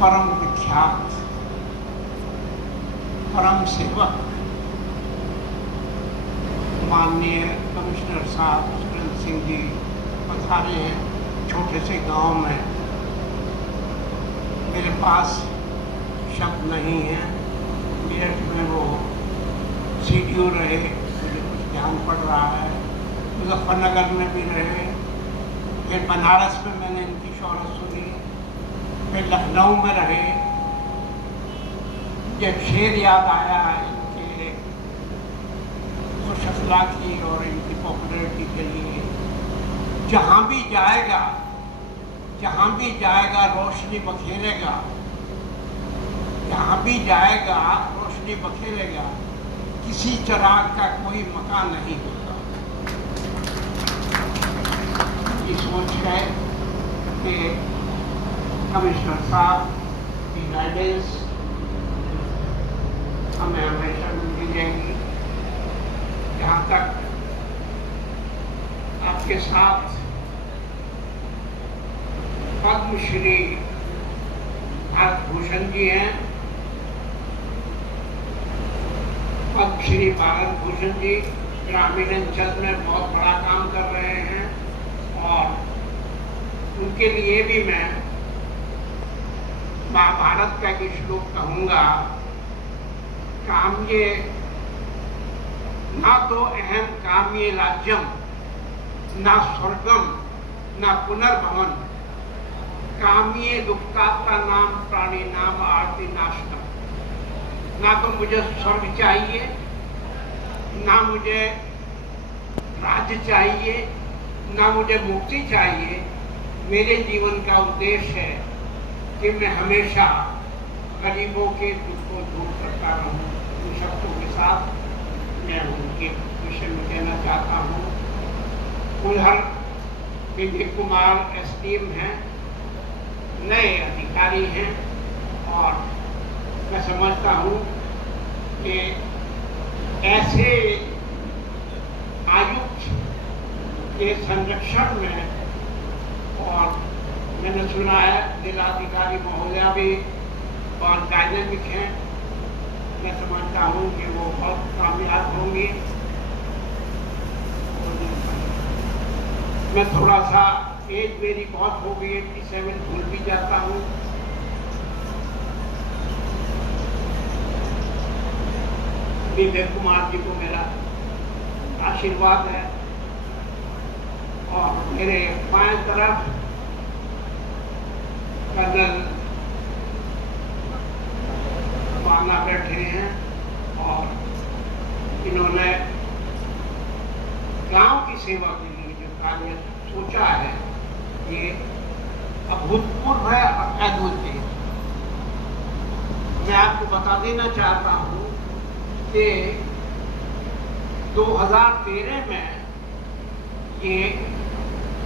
परम विख्यात परम सेवक माननीय कमिश्नर साहब सुरेंद्र सिंह जी पधारे हैं छोटे से गांव में। मेरे पास शब्द नहीं है। मेरठ में वो CDO रहे, मुझे कुछ ध्यान पड़ रहा है। मुजफ्फरनगर में भी रहे, फिर बनारस में मैंने इनकी शोहरत सुनी, फिर लखनऊ में रहे। जब शेर याद आया इनके खुश अखलाकी और इनकी पॉपुलरिटी के लिए, जहाँ भी जाएगा रोशनी बखेरेगा, जहाँ भी जाएगा रोशनी बखेरेगा, किसी चिराग का कोई मकान नहीं होता। ये सोच है कि कमिश्नर साहब की गाइडेंस हमें हमेशा मिलती रहेगी। जहाँ तक आपके साथ पद्मश्री भारत भूषण जी हैं, पद्मश्री भारत भूषण जी ग्रामीण अंचल में बहुत बड़ा काम कर रहे हैं और उनके लिए भी मैं महाभारत का एक श्लोक कहूँगा। काम्ये ना तो अहम काम्ये राज्यम ना स्वर्गम ना पुनर्भवन, काम्ये दुक्तात्मा नाम प्राणी नाम आरती नाशनम। ना तो मुझे स्वर्ग चाहिए, ना मुझे राज्य चाहिए, ना मुझे मुक्ति चाहिए। मेरे जीवन का उद्देश्य है कि मैं हमेशा गरीबों के दुख को दूर करता रहूं। उन शब्दों के साथ मैं उनके विषय में कहना चाहता हूँ। उधर विजय कुमार SDM हैं, नए अधिकारी हैं और मैं समझता हूँ कि ऐसे आयुक्त के संरक्षण में, और मैंने सुना है जिलाधिकारी महोदया भी बहुत डायनेमिक हैं। मैं समझता हूँ कि वो बहुत कामयाब होंगी। मैं थोड़ा सा एज मेरी बहुत हो गई, 87, भूल भी जाता हूँ। विजय कुमार जी को मेरा आशीर्वाद है और मेरे बाएं तरफ कर्नल माना बैठे हैं और इन्होंने गांव की सेवा के लिए जो कार्य सोचा है ये अभूतपूर्व है और अद्वितीय। मैं आपको बता देना चाहता हूँ कि 2013 में ये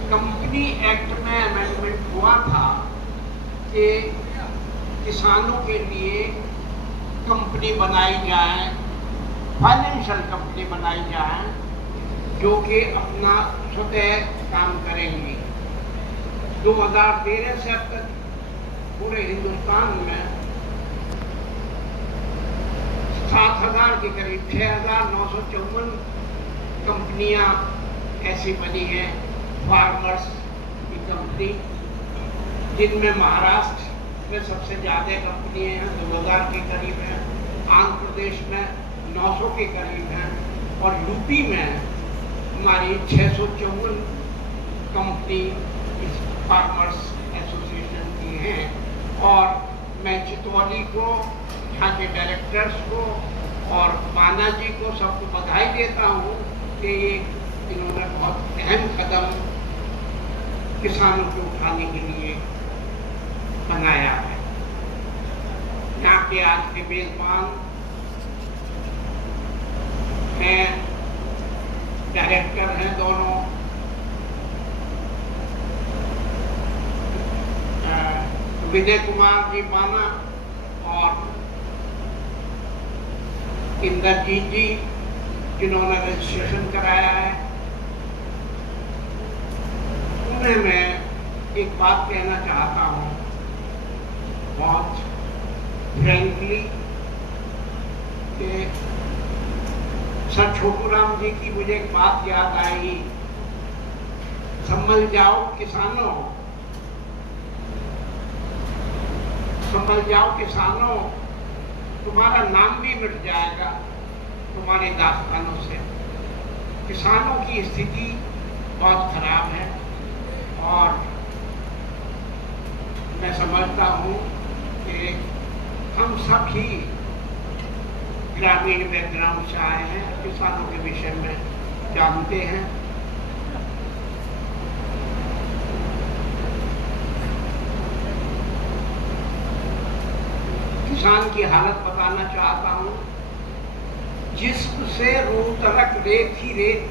कंपनी एक्ट में अमेंडमेंट हुआ था कि किसानों के लिए कंपनी बनाई जाए, फाइनेंशियल कंपनी बनाई जाए जो कि अपना स्वतः काम करेंगी। 2013 से अब तक पूरे हिंदुस्तान में 7,000 के करीब 6,954 कंपनियां ऐसी बनी हैं, फार्मर्स की कंपनी, जिनमें महाराष्ट्र में सबसे ज़्यादा कंपनियां हैं, 2,000 के करीब हैं, आंध्र प्रदेश में 900 के करीब हैं और यूपी में हमारी 654 कंपनी इस फार्मर्स एसोसिएशन की हैं। और मैं चितौली को, यहाँ के डायरेक्टर्स को और माना जी को सबको बधाई देता हूँ कि ये इन्होंने बहुत अहम कदम किसानों को उठाने के लिए बनाया है। यहाँ के आज के मेजबान हैं, डायरेक्टर हैं दोनों, विजय कुमार जी माना और इंद्रजीत जी जिन्होंने रजिस्ट्रेशन कराया है। उन्हें मैं एक बात कहना चाहता हूँ बहुत फ्रेंकली कि सर छोटूराम जी की मुझे एक बात याद आई, संभल जाओ किसानों, संभल जाओ किसानों, तुम्हारा नाम भी मिट जाएगा तुम्हारी दास्तानों से। किसानों की स्थिति बहुत खराब है और मैं समझता हूँ कि हम सब ही ग्रामीण बैकग्राउंड से आए हैं, किसानों के विषय में जानते हैं। किसान की हालत बताना चाहता हूँ, जिस्म से रूह तलक रेत ही रेत,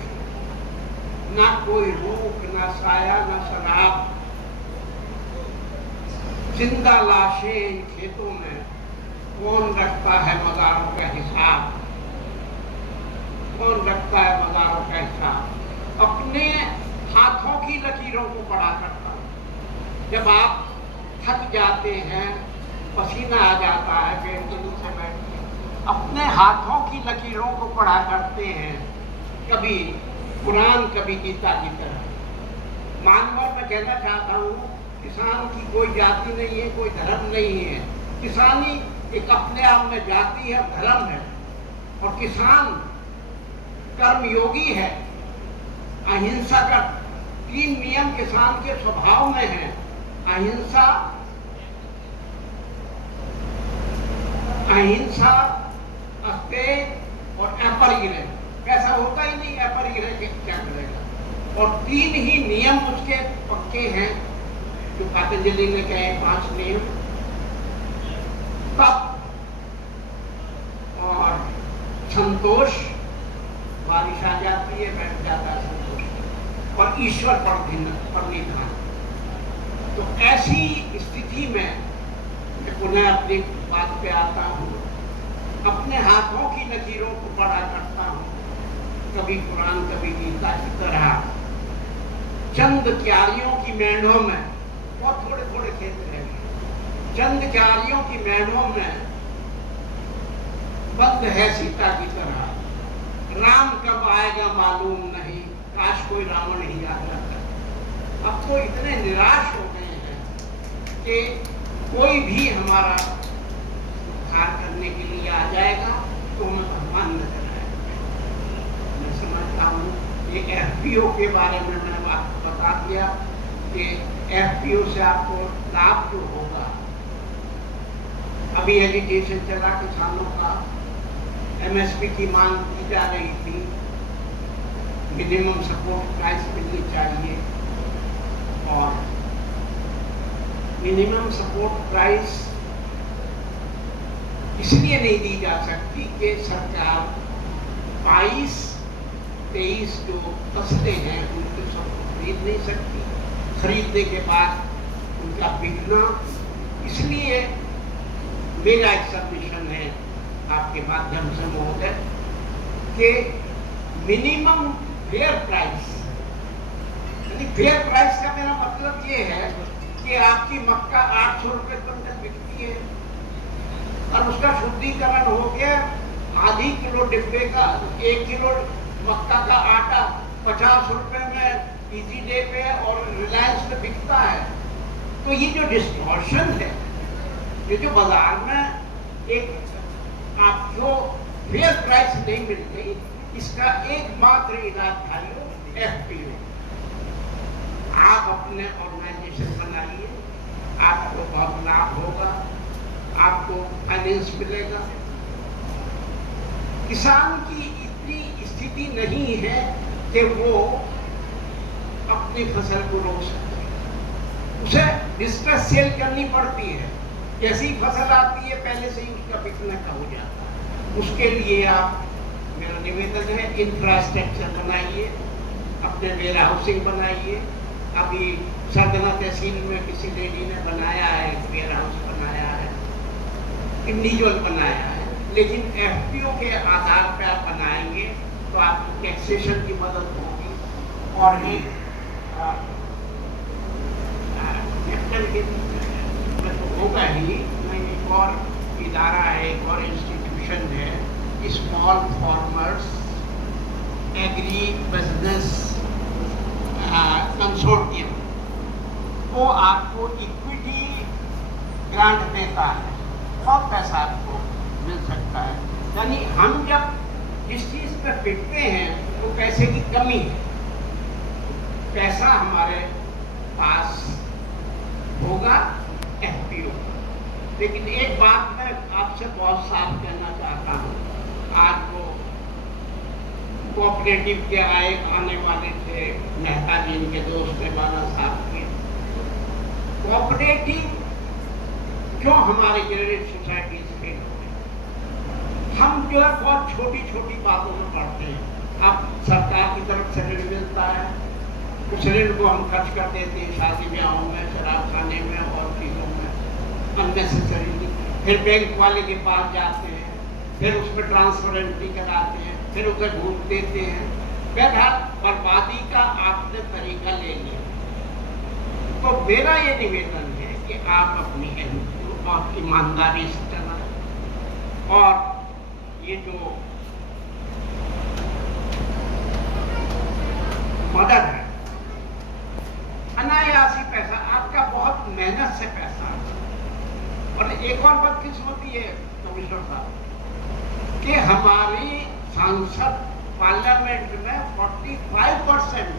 ना कोई रूख, ना साया, ना शराब, जिंदा लाशें इन खेतों में, कौन रखता है मज़ारों का हिसाब, कौन रखता है मज़ारों का हिसाब। अपने हाथों की लकीरों को पढ़ा करता हूँ। जब आप थक जाते हैं, पसीना आ जाता है पेड़ के नीचे बैठ के, अपने हाथों की लकीरों को पढ़ा करते हैं, कभी कुरान कभी गीता की तरह। मानवर मैं कहना चाहता हूँ, किसान की कोई जाति नहीं है, कोई धर्म नहीं है। किसानी एक अपने आप में जाति है, धर्म है, और किसान कर्मयोगी है। अहिंसा का 3 नियम किसान के स्वभाव में है। अहिंसा, अहिंसा, अस्तेय और अपरिग्रह। ऐसा होता ही नहीं, अपरिग्रह क्या करेगा। और 3 ही नियम उसके पक्के हैं जो पतंजलि ने कहे 5 नियम। तप और संतोष, बारिश आ जाती है बैठ जाता है संतोष, और ईश्वर पर निधान। तो ऐसी स्थिति में मैं पुनः अपनी बात पे आता हूँ। अपने हाथों की लकीरों को पढ़ा करता हूँ, कभी कुरान कभी गीता की तरह। चंद क्यारियों की मेढ़ों में, बहुत थोड़े थोड़े खेत रह गए, चंद क्यारियों की मेढ़ों में बंद है सीता की तरह। राम कब आएगा मालूम नहीं, काश कोई रावण ही आ जाता। अब तो इतने निराश हो गए हैं कि कोई भी हमारा उद्धार करने के लिए आ जाएगा तो हमें भगवान नजर आएगा। मैं समझता हूँ ये एफपीओ के बारे में मैंने आपको बता दिया कि एफपीओ से आपको लाभ जो होगा। अभी एजुकेशन चला किसानों का, एमएसपी की मांग की जा रही थी, मिनिमम सपोर्ट प्राइस मिलनी चाहिए, और मिनिमम सपोर्ट प्राइस इसलिए नहीं दी जा सकती कि सरकार 22-23 जो फसलें हैं उनको सब खरीद नहीं सकती। खरीदने के बाद उनका बिकना, इसलिए मेरा एक सबमिशन है आपके माध्यम से महोदय कि मिनिमम फेयर प्राइस, यानी फेयर प्राइस का मेरा मतलब ये है कि आपकी मक्का 800 रुपए क्विंटल बिकती है और उसका शुद्धिकरण हो गया, आधी किलो डिब्बे का 1 किलो मक्का का आटा 50 रुपए में इजी डे पे और रिलायंस में बिकता है। तो ये जो डिस्टॉर्शन है, ये जो बाजार में एक आपको फेयर प्राइस नहीं मिलती, इसका एकमात्र इलाज भाइयों एफपीओ। आप अपने ऑर्गेनाइजेशन बनाइए, आपको बहुत लाभ होगा, आपको फाइनेंस मिलेगा। किसान की इतनी स्थिति नहीं है कि वो अपनी फसल को रोक सके, उसे डिस्ट्रेस सेल करनी पड़ती है। जैसी फसल आती है पहले से ही उसका बिकना का हो जाता है। उसके लिए आप, मेरा निवेदन है, इंफ्रास्ट्रक्चर बनाइए, अपने वेयर हाउसिंग बनाइए। अभी सरदना तहसील में किसी लेडी ने बनाया है, वेयर हाउस बनाया है, इंडिविजुअल बनाया है, लेकिन एफपीओ के आधार पर आप बनाएंगे तो आपको टैक्सेशन की मदद होगी और ये होगा ही, एक और इदारा है, एक और इंस्टीट्यूशन है, small farmers agri business consortium, वो आपको इक्विटी ग्रांट देता है, बहुत पैसा आपको मिल सकता है। यानी हम जब जिस चीज़ पर पिटते हैं वो पैसे की कमी है, पैसा हमारे पास होगा एफपीओ। लेकिन एक बात मैं आपसे बहुत साफ कहना चाहता हूँ, आज वो कोऑपरेटिव के आने वाले थे मेहता जी, इनके दोस्त ने बाला साहब के, कोऑपरेटिव क्यों हमारे क्रेडिट सोसाइटी फेल हो गए? हम जो है बहुत छोटी छोटी बातों में पढ़ते हैं। अब सरकार की तरफ से ऋण मिलता है, उस ऋण को हम खर्च कर देते हैं शादी ब्याहों में, शराब खाने में और चीज़ों में अननेसेसरीली। फिर बैंक वाले के पास जाते हैं, फिर उस पर ट्रांसफर एंट्री कराते हैं, फिर उसे घूम देते हैं। बहरहाल बर्बादी का आपने तरीका ले लिया। तो मेरा ये निवेदन है कि आप अपनी एनजीओ और ईमानदारी से चलाएं, और ये जो मदद है, अनायासी पैसा आपका, बहुत मेहनत से पैसा। और एक और बदकिस्मती है कमिश्नर साहब कि हमारी सांसद पार्लियामेंट में 45%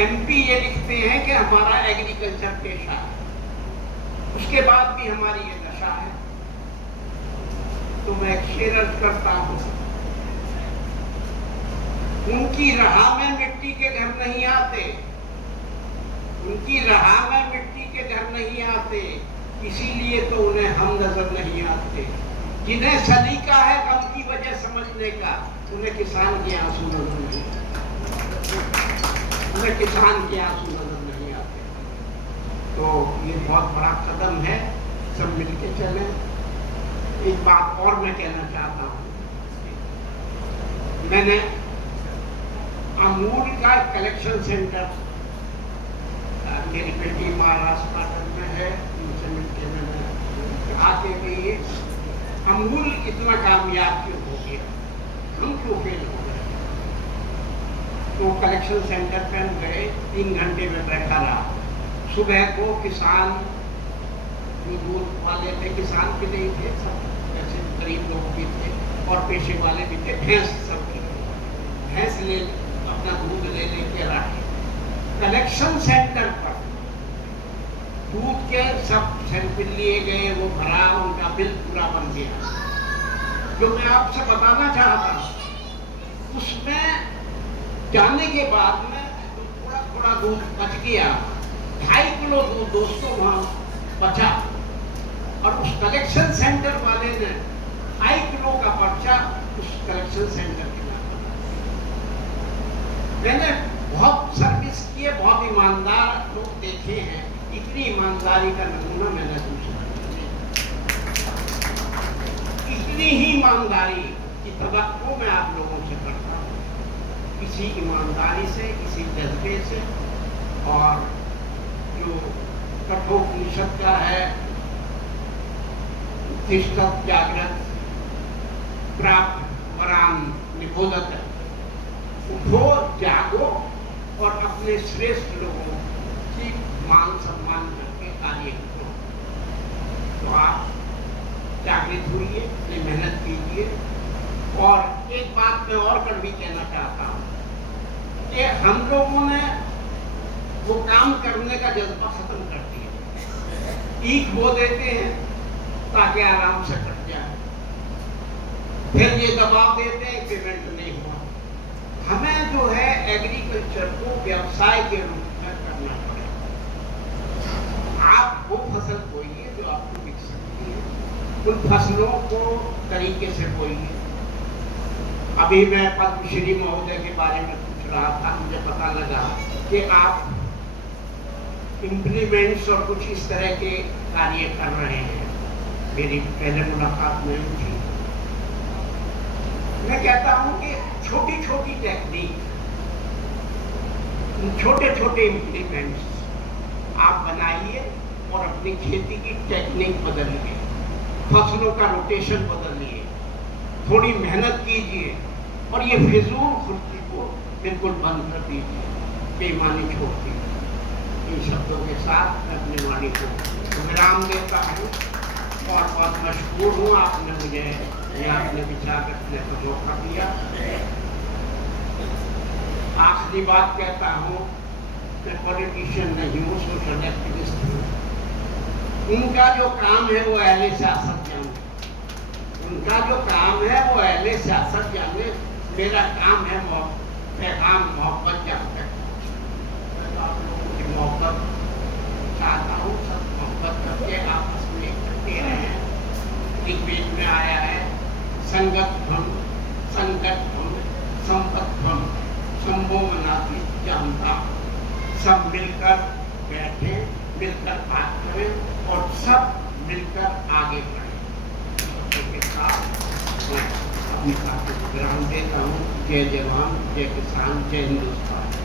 एमपी ये लिखते हैं कि हमारा एग्रीकल्चर पेशा है, उसके बाद भी हमारी ये दशा है। तो मैं शेरत करता हूं, उनकी राह में मिट्टी के घर नहीं आते, उनकी राह में मिट्टी के घर नहीं आते, इसीलिए तो उन्हें हम नजर नहीं आते। जिन्हें सलीका है गम की वजह समझने का, उन्हें किसान के आंसू नजर नहीं आते, उन्हें किसान के आंसू नजर नहीं आते। तो ये बहुत बड़ा कदम है, सब मिलके चलें। एक बात और मैं कहना चाहता हूँ, मैंने अमूल का कलेक्शन सेंटर, मेरी बेटी महाराष्ट्र में है, उनसे मिलकर मैंने आके भी अमूल इतना कामयाब क्यों हो गया, हम क्यों फेल हो गए। तो कलेक्शन सेंटर पे हम गए, 3 घंटे में बैठा रहा। सुबह को किसान जो दूध वाले थे, किसान के लिए थे सब, ऐसे गरीब लोग भी थे और पेशे वाले भी थे, भैंस सब थे, भैंस ले अपना दूध ले लेके रखे। कलेक्शन सेंटर पर दूध के सब सैंपल लिए गए, वो भरा, उनका बिल पूरा बन गया। जो मैं आपसे बताना चाहता हूँ, उसमें जाने के बाद में थोड़ा थोड़ा दूध बच गया, 2.5 किलो दूध दोस्तों वहाँ बचा, और उस कलेक्शन सेंटर वाले ने 2.5 किलो का पर्चा उस कलेक्शन सेंटर के नाम। मैंने बहुत सर्विस किए, बहुत ईमानदार लोग देखे हैं, इतनी ईमानदारी का नमूना मैंने दूसरा, इतनी ही ईमानदारी की तवक्को मैं आप लोगों से करता हूँ, इसी ईमानदारी से, इसी जज्बे से। और जो कठोपनिषद का है, तिष्ठत् जागृत प्राप्त वरान निबोधत, उठो जागो और अपने श्रेष्ठ लोगों की मान सम्मान करके कार्य करो। तो आप जागृत होइए, अपनी मेहनत कीजिए। और एक बात मैं और कड़वी कहना चाहता हूँ कि हम लोगों ने वो काम करने का जज्बा खत्म कर दिया। ईख बो देते हैं ताकि आराम से कट जाए, फिर ये दबाव देते हैं पेमेंट नहीं हुआ। हमें जो है एग्रीकल्चर को व्यवसाय के रूप में करना पड़ेगा। आप वो फसल बोइए जो आपको बिक सकती है, उन फसलों को तरीके से बोइए। अभी मैं पद्मश्री महोदय के बारे में पूछ रहा था, मुझे पता लगा कि आप इम्प्लीमेंट्स और कुछ इस तरह के कार्य कर रहे हैं। मेरी पहले मुलाकात में थी। मैं कहता हूं कि छोटी छोटी टेक्निक, छोटे छोटे इम्प्लीमेंट्स आप बनाइए और अपनी खेती की टेक्निक बदलिए, फसलों का रोटेशन बदलिए, थोड़ी मेहनत कीजिए और ये फिजूल खुर्ची को बिल्कुल बंद कर दीजिए, बेईमानी छोड़ दीजिए। इन शब्दों के साथ मैं अपनी वाणी को विराम देता हूँ और बहुत मशहूर हूँ, आपने मुझे अपने विचार रखने का मौका दिया। आखिरी बात कहता हूँ, मैं पॉलिटिशियन नहीं हूँ, सोशल एक्टिविस्ट हूँ। उनका जो काम है वो अहले सियासत जाने, उनका जो काम है वो अहले सियासत जाने, मेरा काम है पैगाम मोहब्बत जब तक आप लोगों की मोहब्बत चाहता हूँ, सब मोहब्बत करके आपस में करते रहें। ऋग्वेद में आया है, संगत भम संकट भम संपत भम संभो मनाती जानता। सब मिलकर बैठे, मिलकर बात करें और सब मिलकर आगे बढ़ें। के साथ मैं अपनी बातों को विराम देता हूँ। जय जवान, जय किसान, जय हिंदुस्तान।